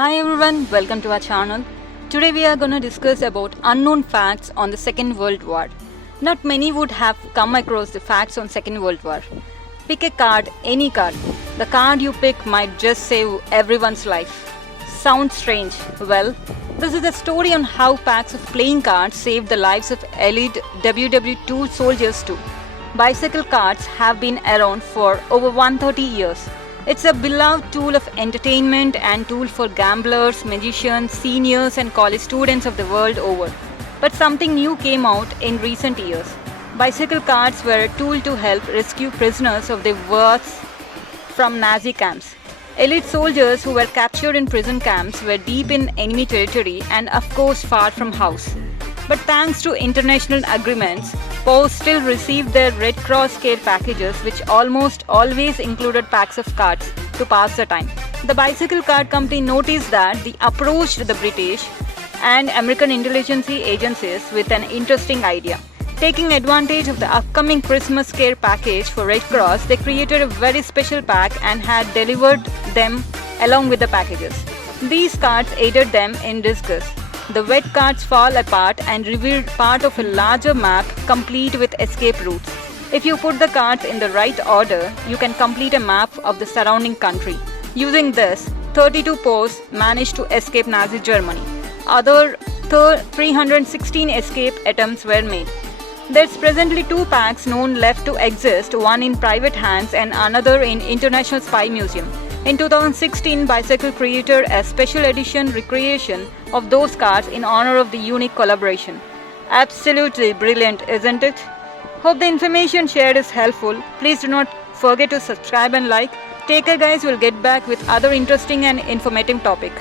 Hi everyone, welcome to our channel. Today we are going to discuss about unknown facts on the Second World War. Not many would have come across the facts on Second World War. Pick a card, any card. The card you pick might just save everyone's life. Sounds strange? Well, this is a story on how packs of playing cards saved the lives of elite WW2 soldiers too. Bicycle cards have been around for over 130 years. It's a beloved tool of entertainment and tool for gamblers, magicians, seniors and college students of the world over. But something new came out in recent years. Bicycle cards were a tool to help rescue prisoners of the wars from Nazi camps. Elite soldiers who were captured in prison camps were deep in enemy territory and of course far from house. But thanks to international agreements, POWs still received their Red Cross care packages, which almost always included packs of cards to pass the time. The bicycle card company noticed that they approached the British and American intelligence agencies with an interesting idea. Taking advantage of the upcoming Christmas care package for Red Cross, they created a very special pack and had delivered them along with the packages. These cards aided them in disguise. The wet cards fall apart and reveal part of a larger map complete with escape routes. If you put the cards in the right order, you can complete a map of the surrounding country. Using this, 32 POWs managed to escape Nazi Germany. Other 316 escape attempts were made. There's presently two packs known left to exist, one in private hands and another in International Spy Museum. In 2016, Bicycle created a special edition recreation of those cards in honor of the unique collaboration. Absolutely brilliant, isn't it? Hope the information shared is helpful. Please do not forget to subscribe and like. Take care guys, we'll get back with other interesting and informative topic.